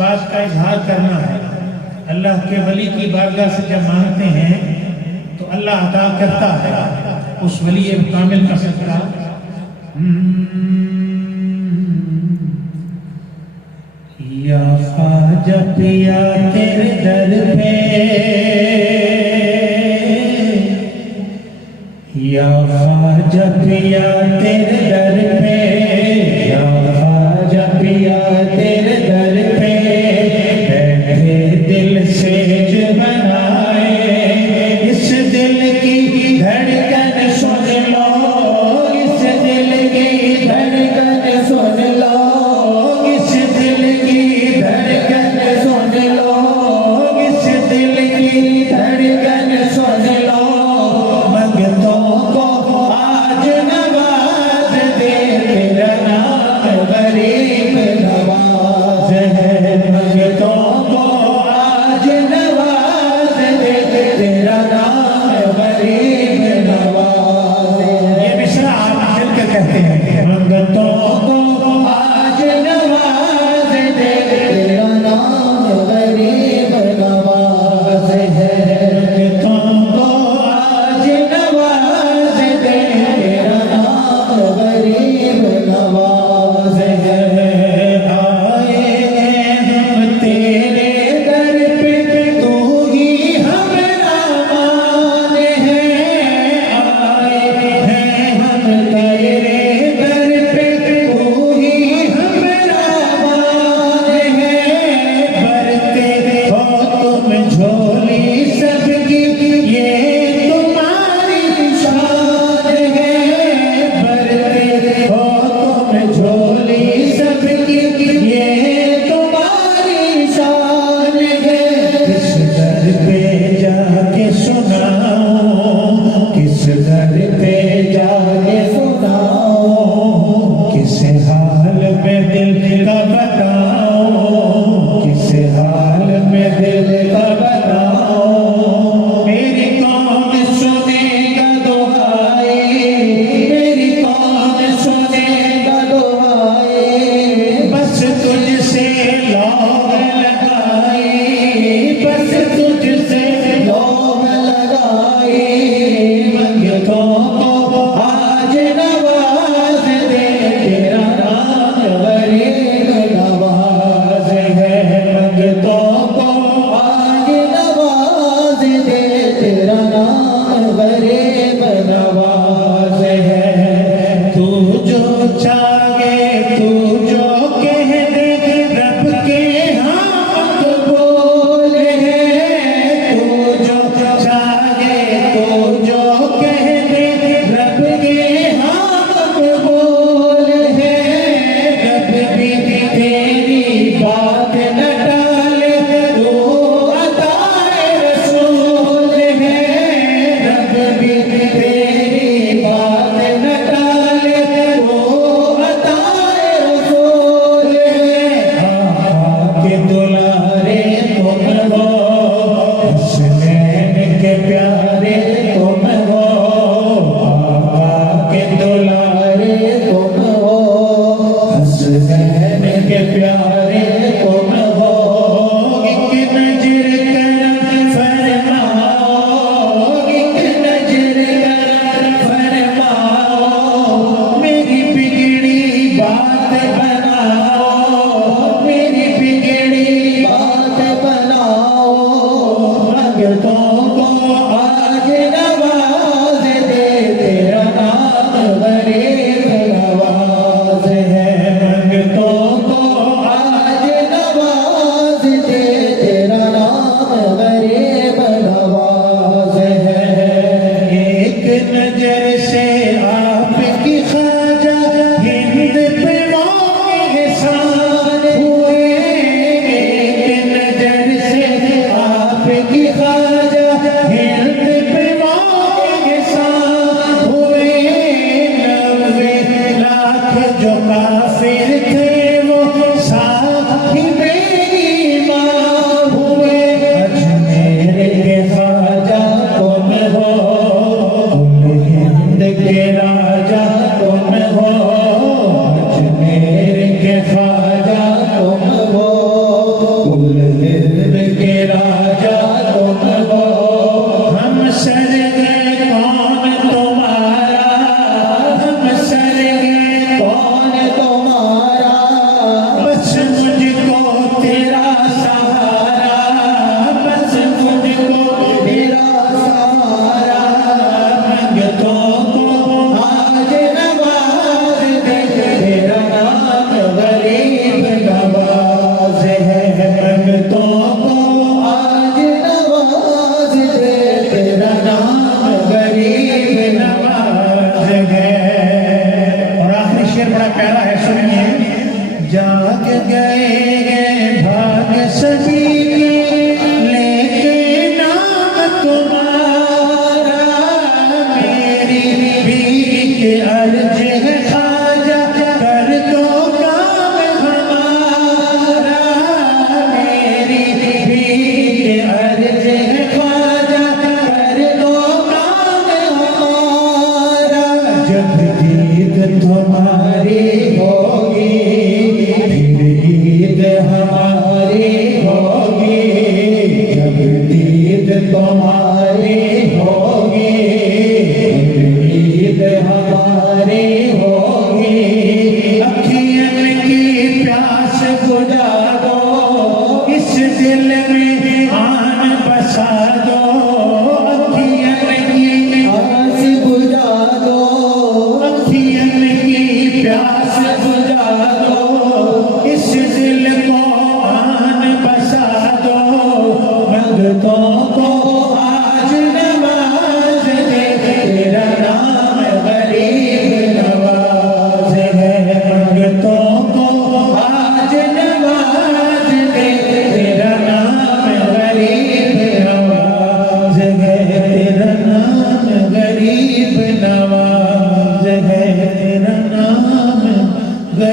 बात का इजहार करना है। अल्लाह के वली की बारगाह से जब मांगते हैं तो अल्लाह अता करता है उस वली कामिल का सदका। या ख्वाजा पिया तेरे दर पे, या ख्वाजा पिया तेरे दर पे, या ख्वाजा पिया तेरे दर पे, बैठे दिल से जो बनाए, इस दिल की धड़कन सुन लो, इस दिल की धड़कन सुन लो, इस दिल की धड़कन सुन लो, इस दिल की धड़कन सुन लो। मंगतों को आज नवाज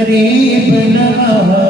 करीब नवाज